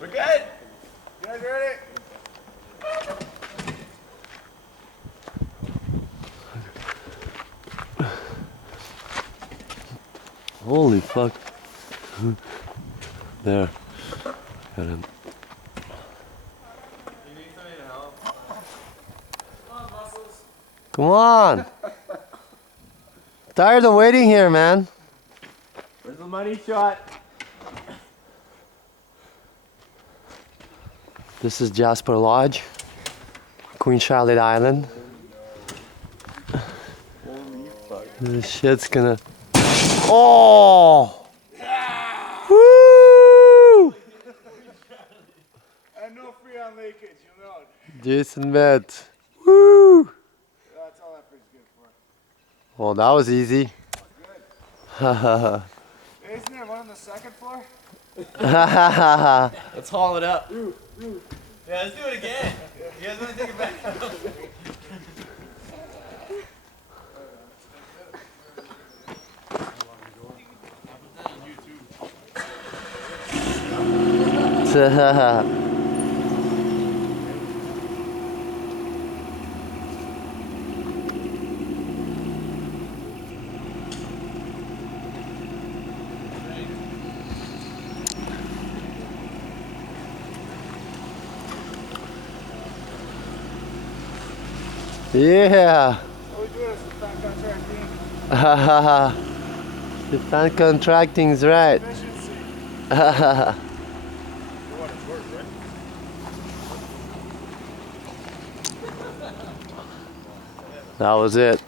We're good. You guys ready? Holy fuck. There. Got him. You need somebody to help? Come on, muscles. Come on! Tired of waiting here, man. Where's the money shot? This is Jasper Lodge, Queen Charlotte Island. Holy fuck. This shit's gonna. Oh! Woo! And no free on leakage, you know it. Jason Bet. Woo! That's all that fish good for. Well, that was easy. Isn't there one on the second floor? Let's haul it up. Yeah, let's do it again. You guys want to take it back? Yeah. What we doing is the contracting Defense contracting's right. efficiency. That was it.